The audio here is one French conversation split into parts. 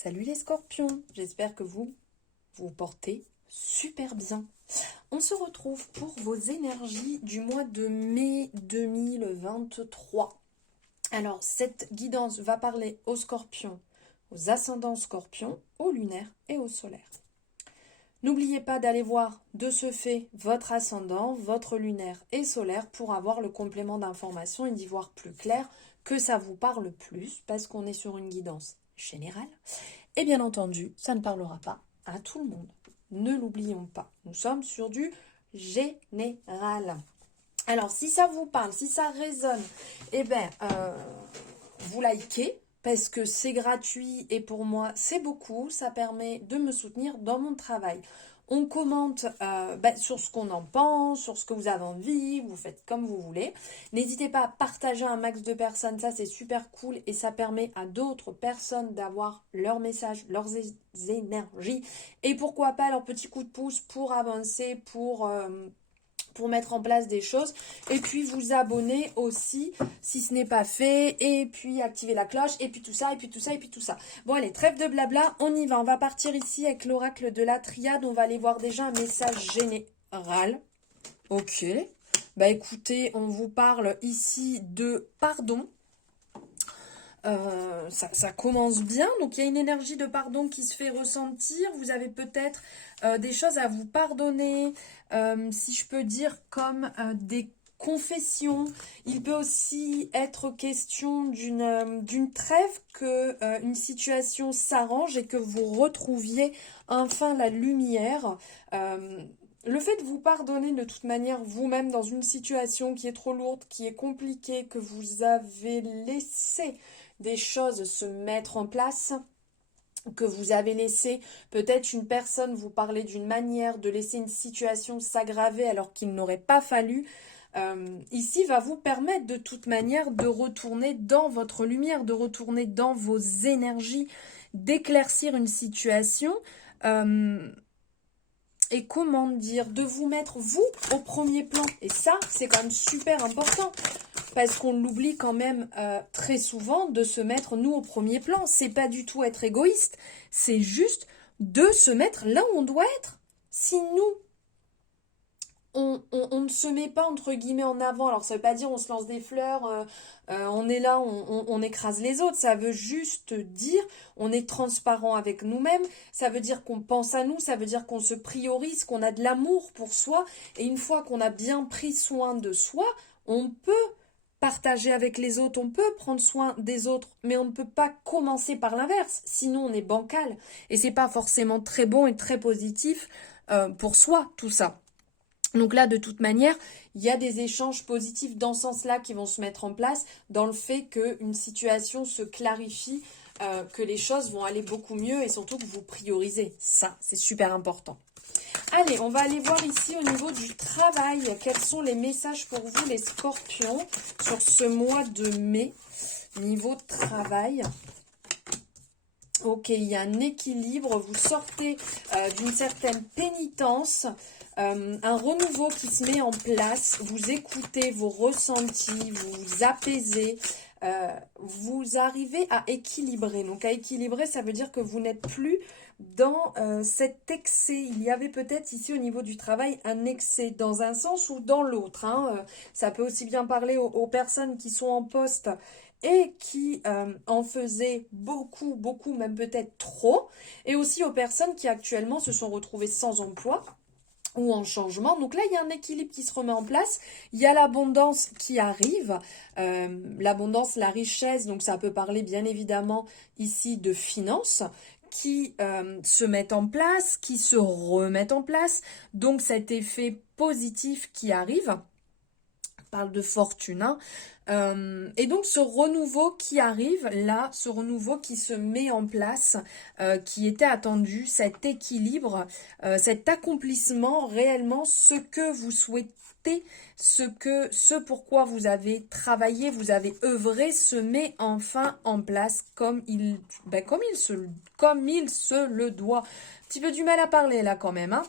Salut les scorpions, j'espère que vous vous portez super bien. On se retrouve pour vos énergies du mois de mai 2023. Alors, cette guidance va parler aux scorpions, aux ascendants scorpions, aux lunaires et aux solaires. N'oubliez pas d'aller voir de ce fait votre ascendant, votre lunaire et solaire pour avoir le complément d'information et d'y voir plus clair, que ça vous parle plus, parce qu'on est sur une guidance générale. Et bien entendu, ça ne parlera pas à tout le monde. Ne l'oublions pas, nous sommes sur du général. Alors, si ça vous parle, si ça résonne, eh bien, vous likez, parce que c'est gratuit et pour moi, c'est beaucoup. Ça permet de me soutenir dans mon travail. On commente sur ce qu'on en pense, sur ce que vous avez envie, vous faites comme vous voulez. N'hésitez pas à partager un max de personnes, ça c'est super cool et ça permet à d'autres personnes d'avoir leurs messages, leurs énergies et pourquoi pas leur petit coup de pouce pour avancer, pour mettre en place des choses et puis vous abonner aussi si ce n'est pas fait et puis activer la cloche et puis tout ça et puis tout ça et puis tout ça. Bon allez, trêve de blabla, on y va. On va partir ici avec l'oracle de la triade. On va aller voir déjà un message général. Ok. Bah écoutez, on vous parle ici de pardon. Ça commence bien, donc il y a une énergie de pardon qui se fait ressentir. Vous avez peut-être des choses à vous pardonner, si je peux dire comme des confessions. Il peut aussi être question d'une trêve, que une situation s'arrange et que vous retrouviez enfin la lumière. Le fait de vous pardonner de toute manière vous-même dans une situation qui est trop lourde, qui est compliquée, que vous avez laissé des choses se mettre en place, que vous avez laissé peut-être une personne vous parler d'une manière, de laisser une situation s'aggraver alors qu'il n'aurait pas fallu, ici va vous permettre de toute manière de retourner dans votre lumière, de retourner dans vos énergies, d'éclaircir une situation. Et comment dire, de vous mettre vous au premier plan. Et ça, c'est quand même super important. Parce qu'on l'oublie quand même très souvent de se mettre nous au premier plan. C'est pas du tout être égoïste. C'est juste de se mettre là où on doit être. Si nous, on ne se met pas entre guillemets en avant. Alors ça veut pas dire on se lance des fleurs, on est là, on écrase les autres. Ça veut juste dire on est transparent avec nous-mêmes. Ça veut dire qu'on pense à nous, ça veut dire qu'on se priorise, qu'on a de l'amour pour soi. Et une fois qu'on a bien pris soin de soi, on peut partager avec les autres, on peut prendre soin des autres, mais on ne peut pas commencer par l'inverse. Sinon on est bancal. Et c'est pas forcément très bon et très positif pour soi tout ça. Donc là, de toute manière, il y a des échanges positifs dans ce sens-là qui vont se mettre en place, dans le fait qu'une situation se clarifie, que les choses vont aller beaucoup mieux et surtout que vous priorisez. Ça, c'est super important. Allez, on va aller voir ici au niveau du travail. Quels sont les messages pour vous, les scorpions, sur ce mois de mai, niveau travail? Ok, il y a un équilibre, vous sortez d'une certaine pénitence, un renouveau qui se met en place, vous écoutez vos ressentis, vous apaisez, vous arrivez à équilibrer. Donc à équilibrer, ça veut dire que vous n'êtes plus dans cet excès. Il y avait peut-être ici au niveau du travail un excès dans un sens ou dans l'autre. Ça peut aussi bien parler aux personnes qui sont en poste et qui en faisaient beaucoup, beaucoup, même peut-être trop, et aussi aux personnes qui actuellement se sont retrouvées sans emploi ou en changement. Donc là, il y a un équilibre qui se remet en place, il y a l'abondance qui arrive, l'abondance, la richesse, donc ça peut parler bien évidemment ici de finances, qui se mettent en place, qui se remettent en place, donc cet effet positif qui arrive, on parle de fortune, hein. Et donc ce renouveau qui arrive là, ce renouveau qui se met en place, qui était attendu, cet équilibre, cet accomplissement, réellement ce que vous souhaitez, ce pourquoi vous avez travaillé, vous avez œuvré, se met enfin en place comme comme il se le doit. Un petit peu du mal à parler là quand même, hein.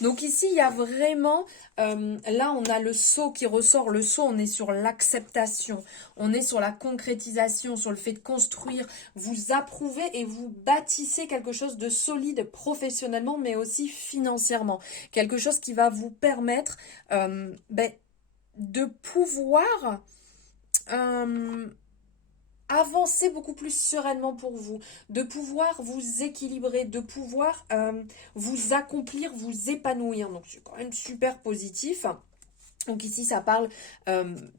Donc ici, il y a vraiment, là on a le sceau qui ressort. Le sceau, on est sur l'acceptation, on est sur la concrétisation, sur le fait de construire. Vous approuvez et vous bâtissez quelque chose de solide professionnellement, mais aussi financièrement. Quelque chose qui va vous permettre de pouvoir avancer beaucoup plus sereinement pour vous, de pouvoir vous équilibrer, de pouvoir vous accomplir, vous épanouir. Donc c'est quand même super positif. Donc ici, ça parle,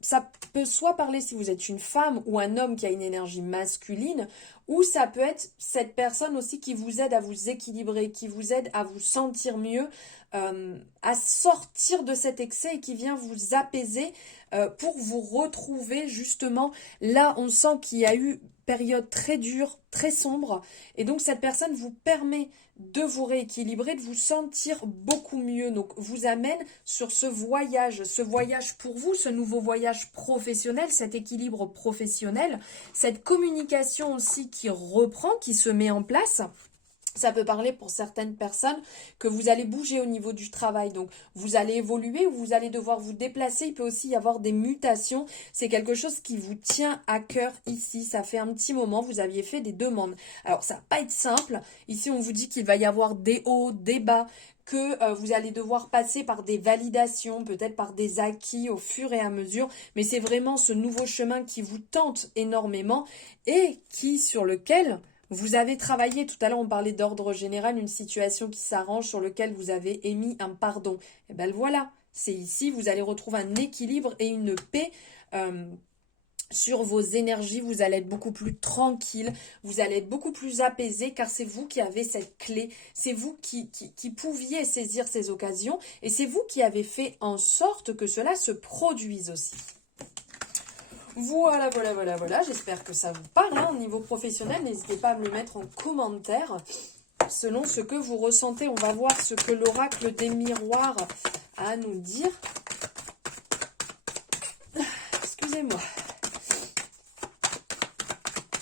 ça peut soit parler si vous êtes une femme ou un homme qui a une énergie masculine, ou ça peut être cette personne aussi qui vous aide à vous équilibrer, qui vous aide à vous sentir mieux, à sortir de cet excès et qui vient vous apaiser pour vous retrouver justement. Là, on sent qu'il y a eu période très dure, très sombre, et donc cette personne vous permet de vous rééquilibrer, de vous sentir beaucoup mieux. Donc vous amène sur ce voyage pour vous, ce nouveau voyage professionnel, cet équilibre professionnel, cette communication aussi qui reprend, qui se met en place. Ça peut parler pour certaines personnes que vous allez bouger au niveau du travail. Donc, vous allez évoluer ou vous allez devoir vous déplacer. Il peut aussi y avoir des mutations. C'est quelque chose qui vous tient à cœur ici. Ça fait un petit moment, vous aviez fait des demandes. Alors, ça va pas être simple. Ici, on vous dit qu'il va y avoir des hauts, des bas, que vous allez devoir passer par des validations, peut-être par des acquis au fur et à mesure. Mais c'est vraiment ce nouveau chemin qui vous tente énormément et sur lequel vous avez travaillé. Tout à l'heure, on parlait d'ordre général, une situation qui s'arrange sur lequel vous avez émis un pardon. Et bien voilà, c'est ici, vous allez retrouver un équilibre et une paix sur vos énergies. Vous allez être beaucoup plus tranquille, vous allez être beaucoup plus apaisé car c'est vous qui avez cette clé, c'est vous qui pouviez saisir ces occasions et c'est vous qui avez fait en sorte que cela se produise aussi. Voilà, j'espère que ça vous parle. Au niveau professionnel, n'hésitez pas à me le mettre en commentaire selon ce que vous ressentez. On va voir ce que l'oracle des miroirs a à nous dire. Excusez-moi.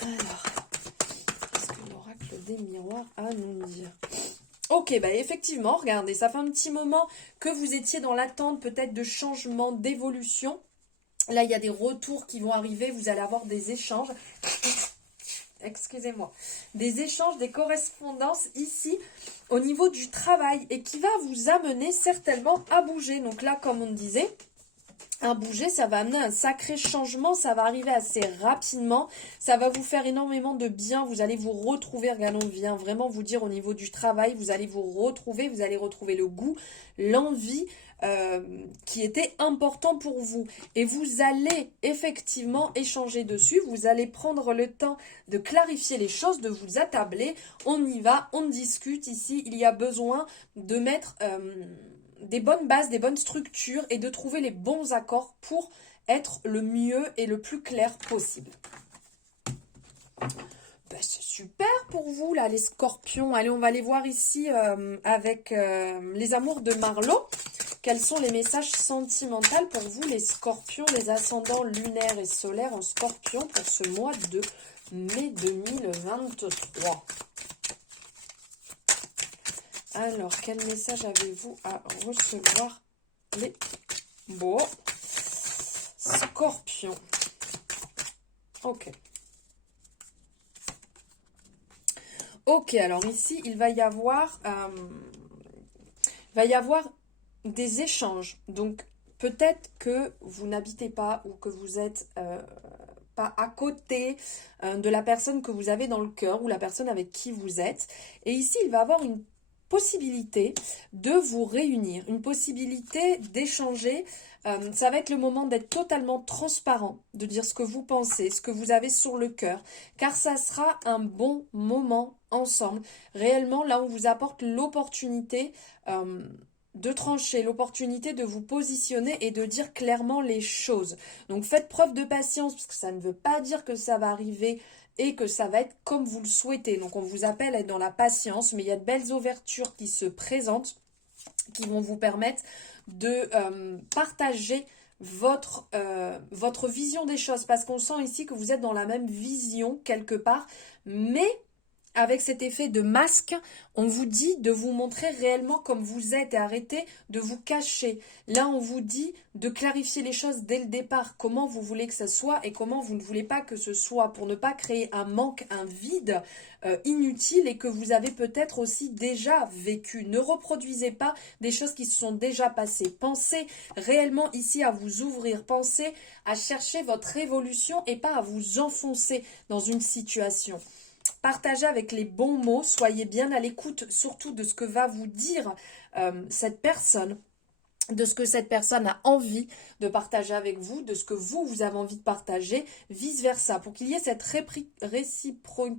Alors, qu'est-ce que l'oracle des miroirs a à nous dire ? Ok, effectivement, regardez, ça fait un petit moment que vous étiez dans l'attente peut-être de changement, d'évolution. Là, il y a des retours qui vont arriver, vous allez avoir des échanges. Excusez-moi. Des échanges, des correspondances ici au niveau du travail et qui va vous amener certainement à bouger. Donc là, comme on disait, à bouger, ça va amener un sacré changement, ça va arriver assez rapidement, ça va vous faire énormément de bien, vous allez vous retrouver, regardons, on vient vraiment vous dire au niveau du travail, vous allez vous retrouver, vous allez retrouver le goût, l'envie qui était important pour vous et vous allez effectivement échanger dessus, vous allez prendre le temps de clarifier les choses, de vous attabler, on y va, on discute ici, il y a besoin de mettre des bonnes bases, des bonnes structures et de trouver les bons accords pour être le mieux et le plus clair possible. C'est super pour vous là les scorpions. Allez, on va aller voir ici avec les amours de Marlo. Quels sont les messages sentimentaux pour vous les scorpions, les ascendants lunaires et solaires en scorpion pour ce mois de mai 2023? Alors, quel message avez-vous à recevoir les beaux scorpions? Ok. Ok, alors ici, il va y avoir des échanges. Donc, peut-être que vous n'habitez pas ou que vous êtes pas à côté de la personne que vous avez dans le cœur ou la personne avec qui vous êtes. Et ici, il va y avoir une possibilité de vous réunir, une possibilité d'échanger. Ça va être le moment d'être totalement transparent, de dire ce que vous pensez, ce que vous avez sur le cœur, car ça sera un bon moment ensemble. Réellement, là, on vous apporte l'opportunité de trancher, l'opportunité de vous positionner et de dire clairement les choses. Donc, faites preuve de patience, parce que ça ne veut pas dire que ça va arriver et que ça va être comme vous le souhaitez. Donc on vous appelle à être dans la patience, mais il y a de belles ouvertures qui se présentent, qui vont vous permettre de partager votre vision des choses, parce qu'on sent ici que vous êtes dans la même vision quelque part, mais avec cet effet de masque, on vous dit de vous montrer réellement comme vous êtes et arrêter de vous cacher. Là, on vous dit de clarifier les choses dès le départ, comment vous voulez que ça soit et comment vous ne voulez pas que ce soit, pour ne pas créer un manque, un vide inutile et que vous avez peut-être aussi déjà vécu. Ne reproduisez pas des choses qui se sont déjà passées. Pensez réellement ici à vous ouvrir, pensez à chercher votre évolution et pas à vous enfoncer dans une situation. Partagez avec les bons mots, soyez bien à l'écoute surtout de ce que va vous dire cette personne, de ce que cette personne a envie de partager avec vous, de ce que vous avez envie de partager, vice-versa, pour qu'il y ait cette réciproque,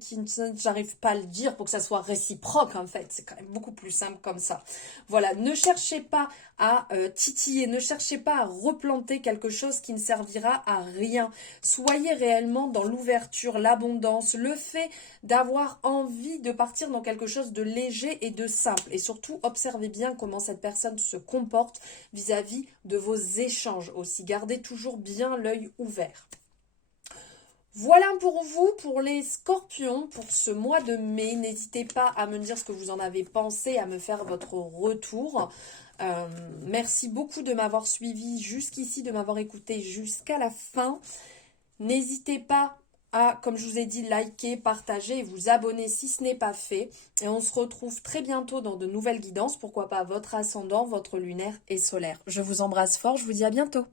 j'arrive pas à le dire pour que ça soit réciproque en fait, c'est quand même beaucoup plus simple comme ça. Voilà, ne cherchez pas à titiller, ne cherchez pas à replanter quelque chose qui ne servira à rien. Soyez réellement dans l'ouverture, l'abondance, le fait d'avoir envie de partir dans quelque chose de léger et de simple. Et surtout, observez bien comment cette personne se comporte vis-à-vis de vos échanges aussi. Gardez toujours bien l'œil ouvert. Voilà pour vous, pour les scorpions, pour ce mois de mai. N'hésitez pas à me dire ce que vous en avez pensé, à me faire votre retour. Merci beaucoup de m'avoir suivi jusqu'ici, de m'avoir écouté jusqu'à la fin. N'hésitez pas à, comme je vous ai dit, liker, partager et vous abonner si ce n'est pas fait. Et on se retrouve très bientôt dans de nouvelles guidances, pourquoi pas votre ascendant, votre lunaire et solaire. Je vous embrasse fort, je vous dis à bientôt.